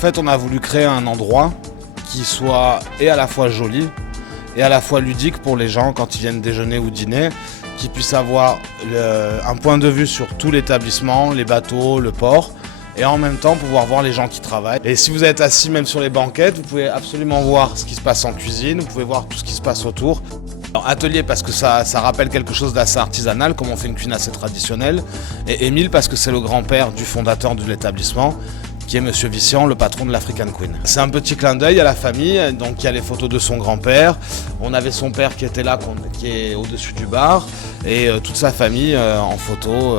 fait, on a voulu créer un endroit qui soit et à la fois joli et à la fois ludique pour les gens quand ils viennent déjeuner ou dîner, qui puissent avoir un point de vue sur tout l'établissement, les bateaux, le port, et en même temps pouvoir voir les gens qui travaillent. Et si vous êtes assis même sur les banquettes, vous pouvez absolument voir ce qui se passe en cuisine, vous pouvez voir tout ce qui se passe autour. Alors, atelier parce que ça rappelle quelque chose d'assez artisanal, comme on fait une cuisine assez traditionnelle, et Émile parce que c'est le grand-père du fondateur de l'établissement, qui est Monsieur Vician, le patron de l'African Queen. C'est un petit clin d'œil à la famille, donc il y a les photos de son grand-père, on avait son père qui était là, qui est au-dessus du bar, et toute sa famille en photo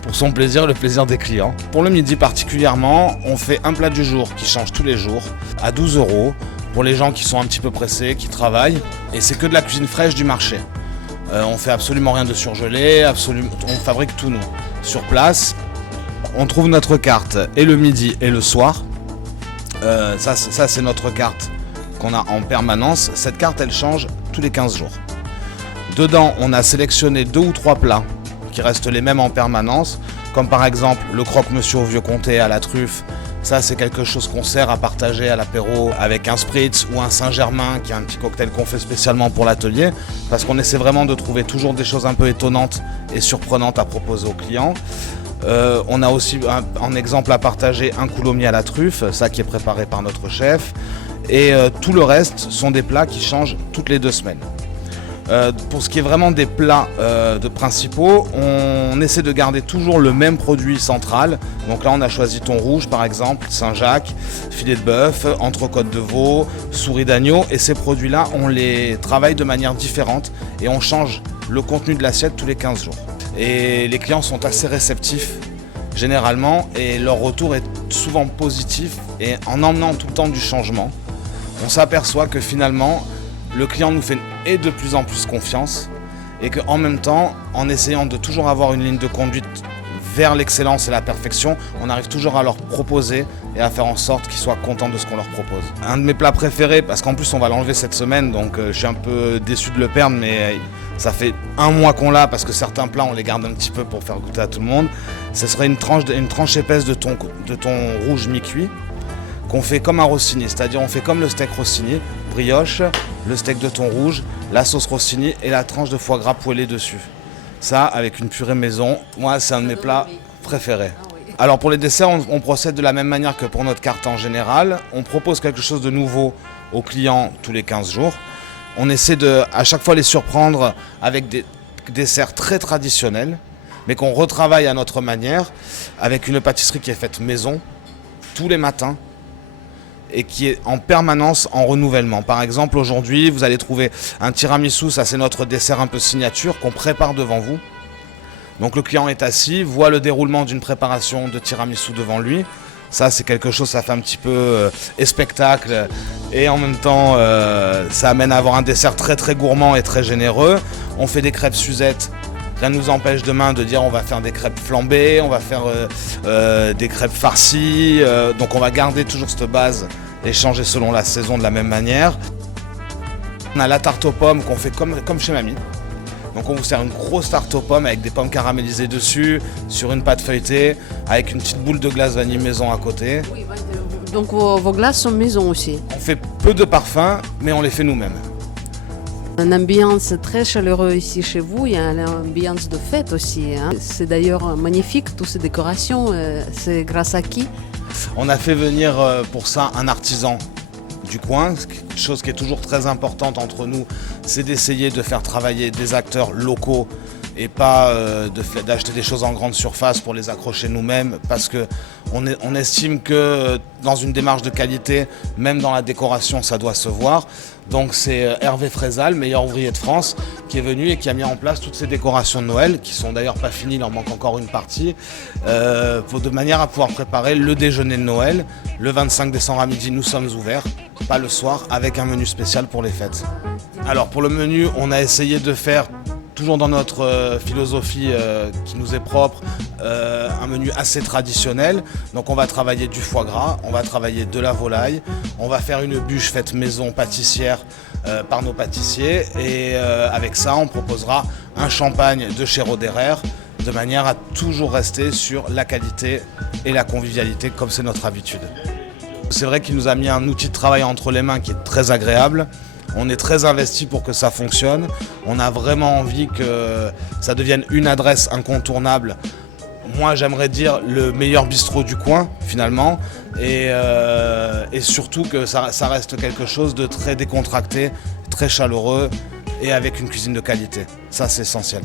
pour son plaisir, le plaisir des clients. Pour le midi particulièrement, on fait un plat du jour qui change tous les jours, à 12 € pour les gens qui sont un petit peu pressés, qui travaillent, et c'est que de la cuisine fraîche du marché. On fait absolument rien de surgelé, on fabrique tout nous, sur place. On trouve notre carte et le midi et le soir. Ça c'est notre carte qu'on a en permanence. Cette carte, elle change tous les 15 jours. Dedans, on a sélectionné 2 ou 3 plats qui restent les mêmes en permanence, comme par exemple le croque-monsieur au vieux comté à la truffe. Ça, c'est quelque chose qu'on sert à partager à l'apéro avec un spritz ou un Saint-Germain, qui est un petit cocktail qu'on fait spécialement pour l'atelier, parce qu'on essaie vraiment de trouver toujours des choses un peu étonnantes et surprenantes à proposer aux clients. On a aussi en exemple à partager un coulommiers à la truffe, ça qui est préparé par notre chef. Et tout le reste sont des plats qui changent toutes les 2 semaines. Pour ce qui est vraiment des plats de principaux, on essaie de garder toujours le même produit central. Donc là on a choisi thon rouge par exemple, Saint-Jacques, filet de bœuf, entrecôte de veau, souris d'agneau. Et ces produits-là, on les travaille de manière différente et on change le contenu de l'assiette tous les 15 jours. Et les clients sont assez réceptifs généralement et leur retour est souvent positif. Et en emmenant tout le temps du changement, on s'aperçoit que finalement le client nous fait de plus en plus confiance et qu'en même temps, en essayant de toujours avoir une ligne de conduite vers l'excellence et la perfection, on arrive toujours à leur proposer et à faire en sorte qu'ils soient contents de ce qu'on leur propose. Un de mes plats préférés, parce qu'en plus on va l'enlever cette semaine, donc je suis un peu déçu de le perdre, mais ça fait 1 mois qu'on l'a parce que certains plats on les garde un petit peu pour faire goûter à tout le monde. Ce serait une tranche épaisse de thon rouge mi-cuit qu'on fait comme un rossini, c'est-à-dire on fait comme le steak rossini, brioche, le steak de thon rouge, la sauce rossini et la tranche de foie gras poêlée dessus. Ça avec une purée maison, moi c'est un de mes plats préférés. Alors pour les desserts, on procède de la même manière que pour notre carte en général. On propose quelque chose de nouveau aux clients tous les 15 jours. On essaie de à chaque fois les surprendre avec des desserts très traditionnels, mais qu'on retravaille à notre manière, avec une pâtisserie qui est faite maison, tous les matins, et qui est en permanence en renouvellement. Par exemple, aujourd'hui, vous allez trouver un tiramisu, ça c'est notre dessert un peu signature qu'on prépare devant vous. Donc le client est assis, voit le déroulement d'une préparation de tiramisu devant lui. Ça c'est quelque chose, ça fait un petit peu spectacle et en même temps ça amène à avoir un dessert très très gourmand et très généreux. On fait des crêpes Suzette. Rien ne nous empêche demain de dire on va faire des crêpes flambées, on va faire des crêpes farcies. Donc on va garder toujours cette base et changer selon la saison de la même manière. On a la tarte aux pommes qu'on fait comme chez mamie. Donc on vous sert une grosse tarte aux pommes avec des pommes caramélisées dessus, sur une pâte feuilletée, avec une petite boule de glace vanille maison à côté. Oui, donc vos glaces sont maison aussi. On fait peu de parfums, mais on les fait nous-mêmes. Une ambiance très chaleureuse ici chez vous, il y a une ambiance de fête aussi. Hein. C'est d'ailleurs magnifique, toutes ces décorations, c'est grâce à qui? On a fait venir pour ça un artisan du coin, chose qui est toujours très importante entre nous, c'est d'essayer de faire travailler des acteurs locaux et pas d'acheter des choses en grande surface pour les accrocher nous-mêmes, parce qu'on estime que dans une démarche de qualité, même dans la décoration, ça doit se voir. Donc c'est Hervé Frézal, meilleur ouvrier de France, qui est venu et qui a mis en place toutes ces décorations de Noël, qui sont d'ailleurs pas finies, il en manque encore une partie, de manière à pouvoir préparer le déjeuner de Noël. Le 25 décembre à midi, nous sommes ouverts, pas le soir, avec un menu spécial pour les fêtes. Alors pour le menu, on a essayé de faire, toujours dans notre philosophie qui nous est propre, un menu assez traditionnel. Donc on va travailler du foie gras, on va travailler de la volaille, on va faire une bûche faite maison pâtissière par nos pâtissiers, et avec ça on proposera un champagne de chez Roderer, de manière à toujours rester sur la qualité et la convivialité comme c'est notre habitude. C'est vrai qu'il nous a mis un outil de travail entre les mains qui est très agréable. On est très investi pour que ça fonctionne. On a vraiment envie que ça devienne une adresse incontournable. Moi, j'aimerais dire le meilleur bistrot du coin, finalement. Et surtout que ça reste quelque chose de très décontracté, très chaleureux et avec une cuisine de qualité. Ça, c'est essentiel.